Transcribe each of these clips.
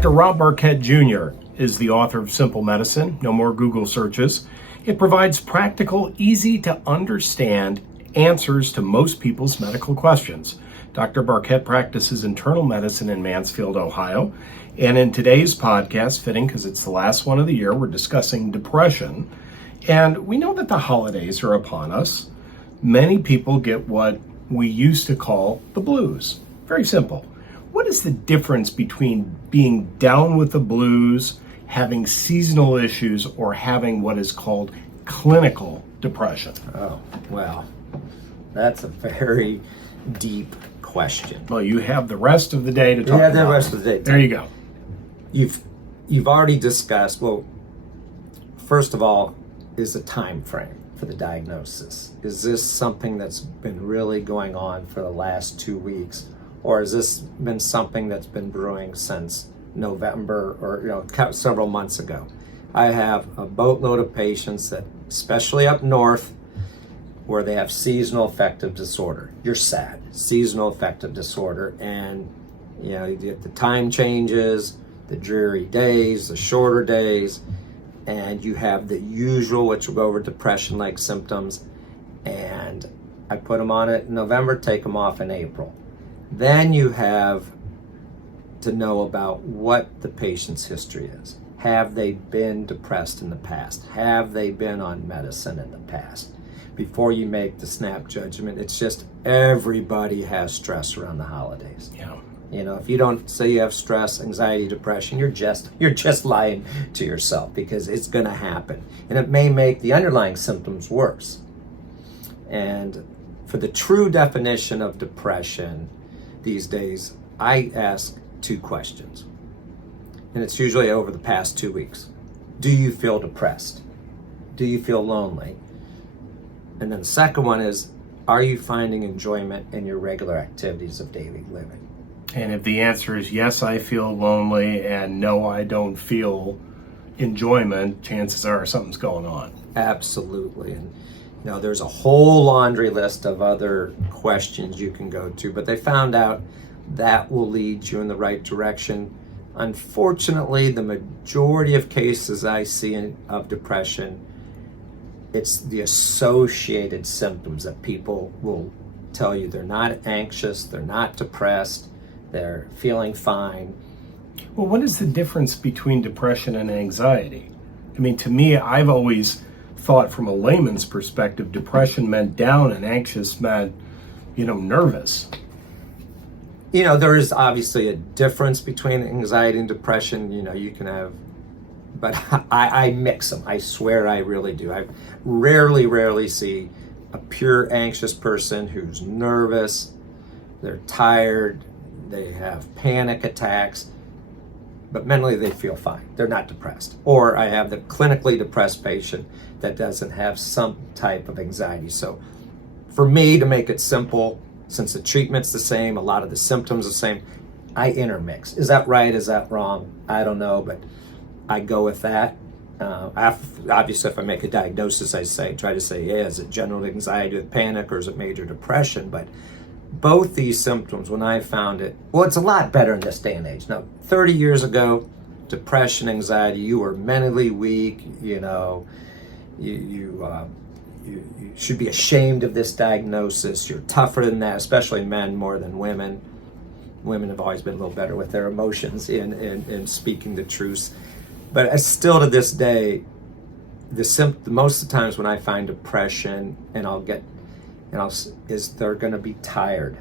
Dr. Rob Barkett Jr. is the author of Simple Medicine, No More Google Searches. It provides practical, easy to understand answers to most people's medical questions. Dr. Barkett practices internal medicine in Mansfield, Ohio. And in today's podcast, fitting because it's the last one of the year, we're discussing depression. And we know that the holidays are upon us. Many people get what we used to call the blues. Very simple. What is the difference between being down with the blues, having seasonal issues, or having what is called clinical depression? Oh, well, that's a very deep question. Well, you have the rest of the day to talk about. Yeah, the rest of the day. There you go. You've already discussed, well, first of all, is the time frame for the diagnosis. Is this something that's been really going on for the last 2 weeks? Or has this been something that's been brewing since November or several months ago? I have a boatload of patients that, especially up north, where they have seasonal affective disorder. You're sad, seasonal affective disorder, and you get the time changes, the dreary days, the shorter days, and you have the usual, which will go over depression-like symptoms, and I put them on it in November, take them off in April. Then you have to know about what the patient's history is. Have they been depressed in the past? Have they been on medicine in the past? Before you make the snap judgment, it's just everybody has stress around the holidays. Yeah. If you don't say you have stress, anxiety, depression, you're just lying to yourself, because it's going to happen. And it may make the underlying symptoms worse. And for the true definition of depression these days, I ask 2 questions. And it's usually over the past 2 weeks. Do you feel depressed? Do you feel lonely? And then the second one is, are you finding enjoyment in your regular activities of daily living? And if the answer is yes, I feel lonely, and no, I don't feel enjoyment, chances are something's going on. Absolutely. And there's a whole laundry list of other questions you can go to, but they found out that will lead you in the right direction. Unfortunately, the majority of cases I see of depression, it's the associated symptoms that people will tell you. They're not anxious, they're not depressed, they're feeling fine. Well, what is the difference between depression and anxiety? I mean, to me, I've always thought from a layman's perspective, depression meant down and anxious meant, nervous. There is obviously a difference between anxiety and depression. You can have, but I mix them. I swear I really do. I rarely see a pure anxious person who's nervous, they're tired, they have panic attacks, but mentally they feel fine. They're not depressed. Or I have the clinically depressed patient that doesn't have some type of anxiety. So for me, to make it simple, since the treatment's the same, a lot of the symptoms the same, I intermix. Is that right? Is that wrong? I don't know, but I go with that. Obviously, if I make a diagnosis, try to say, is it general anxiety with panic or is it major depression? But both these symptoms, when I found it, well, it's a lot better in this day and age. Now, 30 years ago, depression, anxiety, you were mentally weak, you should be ashamed of this diagnosis. You're tougher than that, especially men more than women. Women have always been a little better with their emotions in speaking the truth. But still to this day, most of the times when I find depression, is they're going to be tired.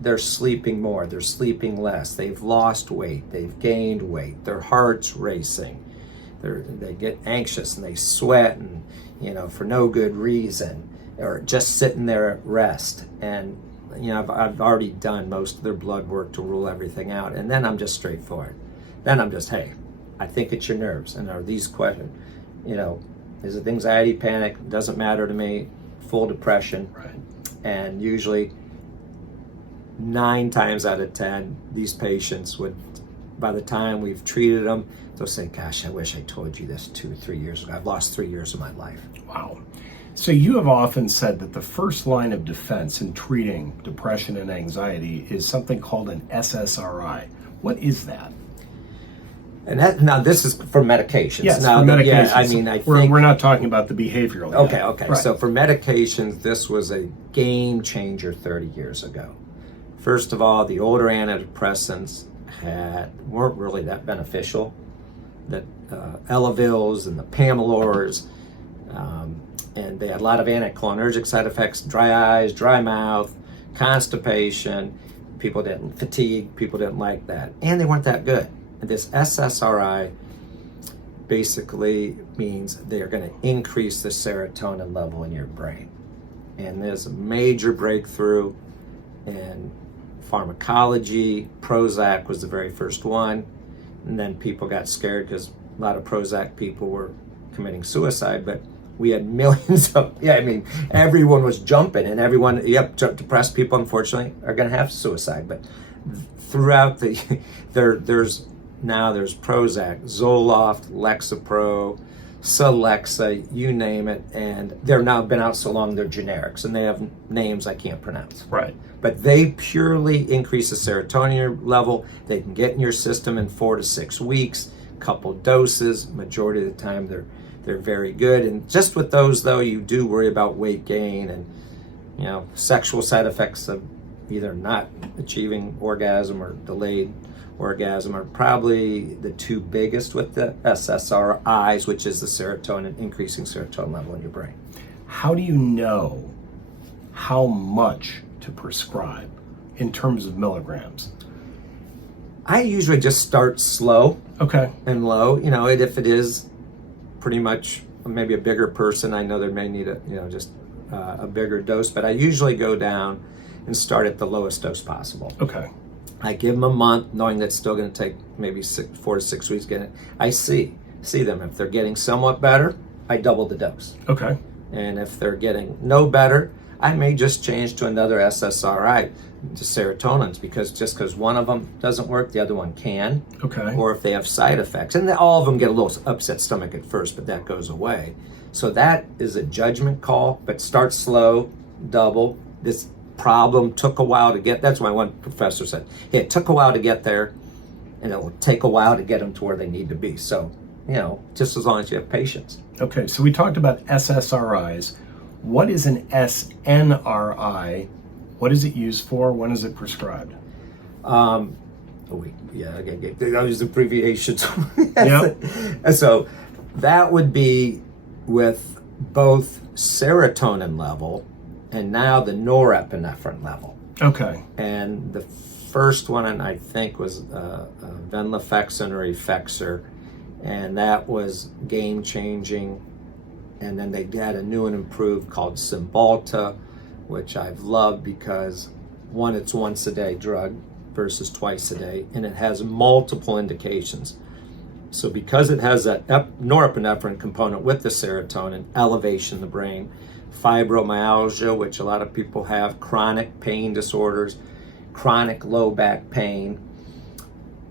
They're sleeping more, they're sleeping less, they've lost weight, they've gained weight, their heart's racing, they get anxious and they sweat and for no good reason, or just sitting there at rest. And I've already done most of their blood work to rule everything out, and then I'm just straightforward. Then I'm just, hey, I think it's your nerves. And are these questions, is it anxiety, panic? Doesn't matter to me. Full depression. Right. And usually 9 times out of 10, these patients would, by the time we've treated them, they'll say, gosh, I wish I told you this 2 or 3 years ago. I've lost 3 years of my life. Wow. So you have often said that the first line of defense in treating depression and anxiety is something called an SSRI. What is that? And that, now this is for medications. Yes, now, for medications. Yeah, I mean, we're not talking about the behavioral. Okay, yet. okay. Right. So for medications, this was a game changer 30 years ago. First of all, the older antidepressants weren't really that beneficial. The Elavils and the Pamelors, and they had a lot of anticholinergic side effects: dry eyes, dry mouth, constipation. Fatigue. People didn't like that, and they weren't that good. And this SSRI basically means they're going to increase the serotonin level in your brain. And there's a major breakthrough in pharmacology. Prozac was the very first one. And then people got scared because a lot of Prozac people were committing suicide, but we had millions of, everyone was jumping, and everyone, depressed people, unfortunately, are going to have suicide. But throughout there's Prozac, Zoloft, Lexapro, Celexa, you name it, and they're now been out so long they're generics, and they have names I can't pronounce. Right. But they purely increase the serotonin level. They can get in your system in 4 to 6 weeks, couple doses. Majority of the time they're very good. And just with those, though, you do worry about weight gain and sexual side effects of either not achieving orgasm or delayed orgasm are probably the two biggest with the SSRIs, which is the serotonin, increasing serotonin level in your brain. How do you know how much to prescribe in terms of milligrams? I usually just start slow. Okay. And low. If it is pretty much maybe a bigger person, I know they may need a bigger dose, but I usually go down and start at the lowest dose possible. Okay. I give them a month, knowing that's still going to take maybe 4 to 6 weeks. I see them. If they're getting somewhat better, I double the dose. Okay. And if they're getting no better, I may just change to another SSRI, to serotonins, because one of them doesn't work, the other one can. Okay. Or if they have side effects. And all of them get a little upset stomach at first, but that goes away. So that is a judgment call, but start slow, double. This problem took a while to get. That's why one professor said, hey, it took a while to get there, and it will take a while to get them to where they need to be. So, just as long as you have patience. Okay, so we talked about SSRIs. What is an SNRI? What is it used for? When is it prescribed? I use abbreviations. Yep. So that would be with both serotonin level and now the norepinephrine level. Okay. And the first one, I think, was venlafaxine or Effexor, and that was game changing. And then they had a new and improved called Cymbalta, which I've loved because, one, it's once a day drug versus twice a day, and it has multiple indications. So because it has that norepinephrine component with the serotonin, elevation in the brain, fibromyalgia, which a lot of people have, chronic pain disorders, chronic low back pain,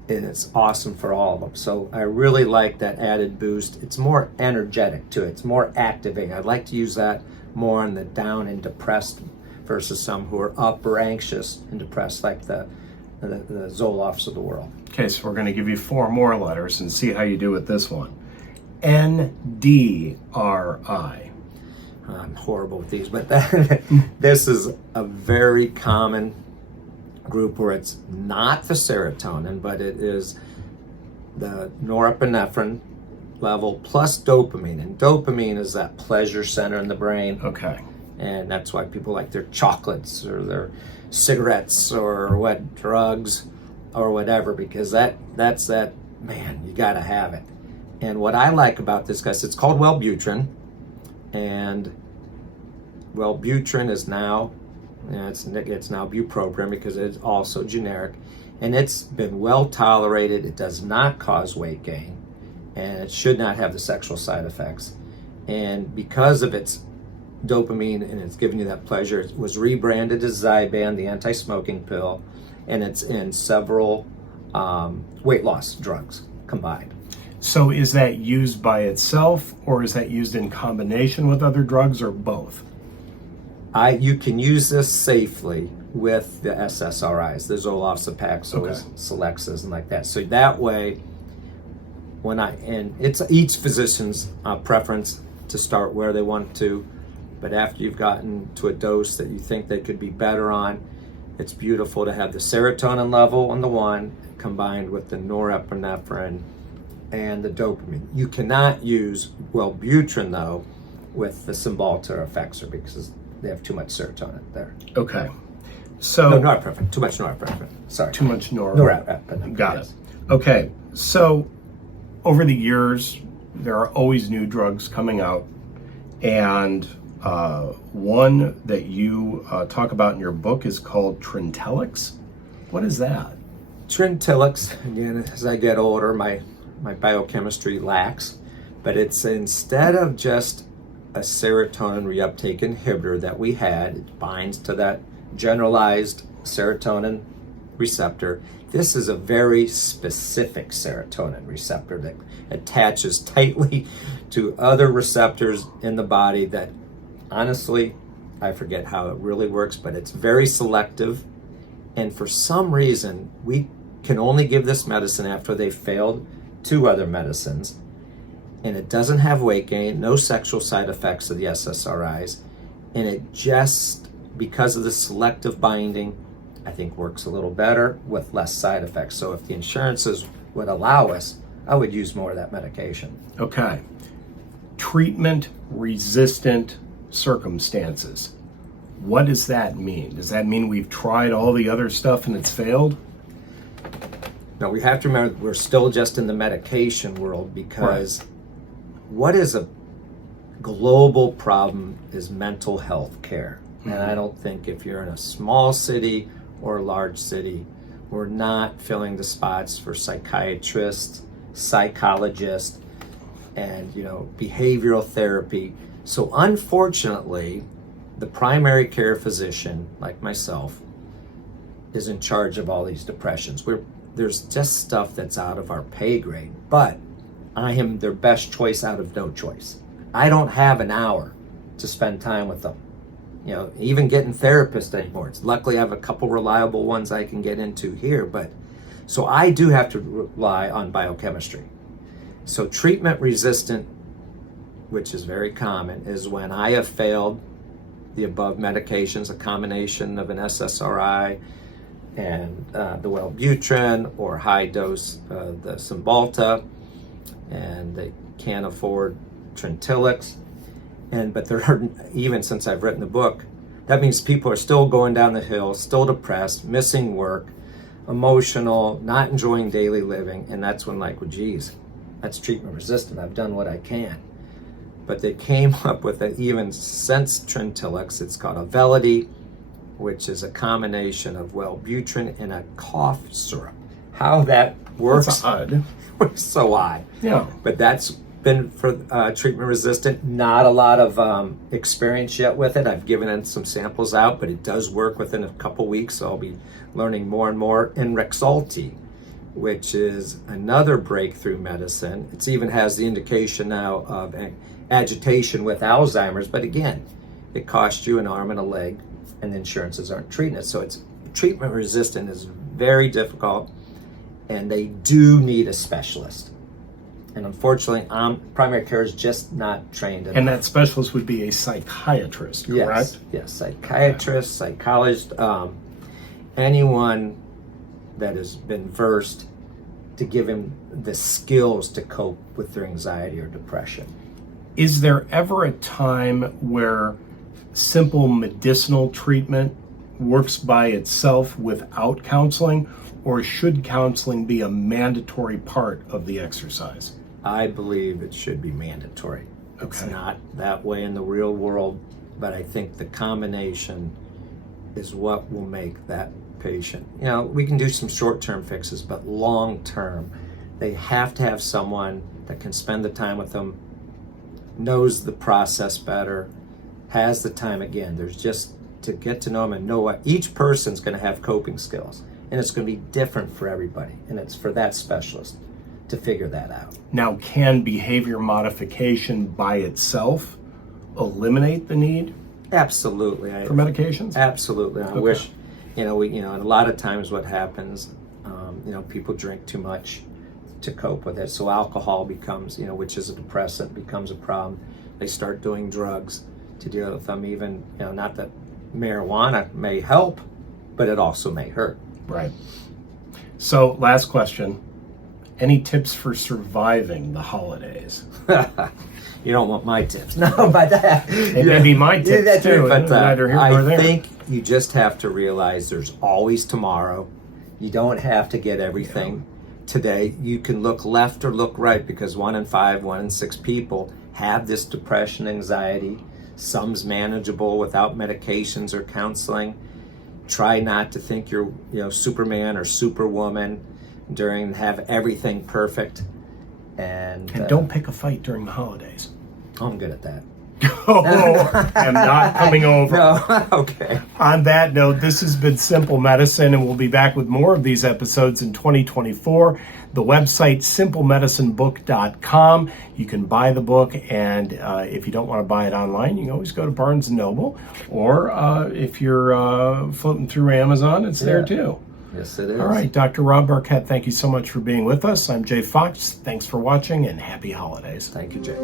and it's awesome for all of them. So I really like that added boost. It's more energetic too. It's more activating. I'd like to use that more on the down and depressed versus some who are up or anxious and depressed, like the Zolofts of the world. Okay, so we're going to give you 4 more letters and see how you do with this one. NDRI. I'm horrible with these, but this is a very common group where it's not the serotonin, but it is the norepinephrine level plus dopamine. And dopamine is that pleasure center in the brain. Okay. And that's why people like their chocolates or their cigarettes or drugs or whatever, because that's that, man, you got to have it. And what I like about this, guys, it's called Wellbutrin, and Wellbutrin is now, it's now bupropion because it's also generic, and it's been well tolerated. It does not cause weight gain, and it should not have the sexual side effects. And because of its dopamine and it's giving you that pleasure, it was rebranded as Zyban, the anti-smoking pill, and it's in several weight loss drugs combined. So is that used by itself, or is that used in combination with other drugs, or both? You can use this safely with the SSRIs, the Zolofts, the Paxils, Celexas, and like that. So that way, and it's each physician's preference to start where they want to, but after you've gotten to a dose that you think they could be better on, it's beautiful to have the serotonin level on the one combined with the norepinephrine and the dopamine. You cannot use Wellbutrin though with the Cymbalta or Effexor because they have too much serotonin there. Okay. So no, norepinephrine. Too much norepinephrine. Sorry. Too much norepinephrine. Got it. Okay. So over the years, there are always new drugs coming out, and one that you talk about in your book is called Trintellix. What is that? Trintellix, again, as I get older, my biochemistry lacks, but it's instead of just a serotonin reuptake inhibitor that we had, it binds to that generalized serotonin receptor. This is a very specific serotonin receptor that attaches tightly to other receptors in the body that, honestly, I forget how it really works, but it's very selective. And for some reason, we can only give this medicine after they've failed 2 other medicines. And it doesn't have weight gain, no sexual side effects of the SSRIs. And it just, because of the selective binding, I think works a little better with less side effects. So if the insurances would allow us, I would use more of that medication. Okay. Treatment-resistant circumstances. What does that mean? Does that mean we've tried all the other stuff and it's failed? No, we have to remember we're still just in the medication world because what is a global problem is mental health care. Mm-hmm. And I don't think if you're in a small city or a large city, we're not filling the spots for psychiatrists, psychologists, and behavioral therapy. So unfortunately, the primary care physician, like myself, is in charge of all these depressions. There's just stuff that's out of our pay grade, but I am their best choice out of no choice. I don't have an hour to spend time with them. Even getting therapists anymore. Luckily, I have a couple reliable ones I can get into here, but so I do have to rely on biochemistry. So treatment resistant, which is very common, is when I have failed the above medications, a combination of an SSRI and the Wellbutrin or high dose the Cymbalta, and they can't afford Trintellix. But there are, even since I've written the book, that means people are still going down the hill, still depressed, missing work, emotional, not enjoying daily living, and that's when geez, that's treatment resistant. I've done what I can. But they came up with it even since Trintellix. It's called Auvelity, which is a combination of Wellbutrin and a cough syrup. How that works? That's odd. It's so odd. Yeah. But that's been for treatment resistant. Not a lot of experience yet with it. I've given it some samples out, but it does work within a couple weeks, so I'll be learning more and more. And Rexulti, which is another breakthrough medicine. It even has the indication now of agitation with Alzheimer's, but again, it costs you an arm and a leg, and the insurances aren't treating it. So it's treatment resistant is very difficult, and they do need a specialist. And unfortunately, primary care is just not trained enough. And that specialist would be a psychiatrist, correct? Yes, psychiatrist, psychologist, anyone that has been versed to give him the skills to cope with their anxiety or depression. Is there ever a time where simple medicinal treatment works by itself without counseling, or should counseling be a mandatory part of the exercise? I believe it should be mandatory. Okay. It's not that way in the real world, but I think the combination is what will make that patient. We can do some short-term fixes, but long-term, they have to have someone that can spend the time with them, knows the process better, has the time. Again, there's just to get to know them and know what each person's going to have coping skills, and it's going to be different for everybody, and it's for that specialist to figure that out. Now, can behavior modification by itself eliminate the need Absolutely. for medications? Absolutely. I wish, and a lot of times what happens, people drink too much, to cope with it. So alcohol becomes, which is a depressant, becomes a problem. They start doing drugs to deal with them. Even, not that marijuana may help, but it also may hurt. Right. So, last question. Any tips for surviving the holidays? You don't want my tips. No, but it may be my tips too. But neither here nor there. I think you just have to realize there's always tomorrow. You don't have to get everything today. You can look left or look right, because 1 in 5, 1 in 6 people have this depression, anxiety. Some's manageable without medications or counseling. Try not to think you're, Superman or Superwoman have everything perfect. And don't pick a fight during the holidays. I'm good at that. I'm not coming over. No, okay. On that note, this has been Simple Medicine, and we'll be back with more of these episodes in 2024. The website, simplemedicinebook.com. You can buy the book, and if you don't want to buy it online, you can always go to Barnes & Noble, or if you're floating through Amazon, it's there too. Yes, it is. All right, Dr. Rob Barkett, thank you so much for being with us. I'm Jay Fox. Thanks for watching, and happy holidays. Thank you, Jay.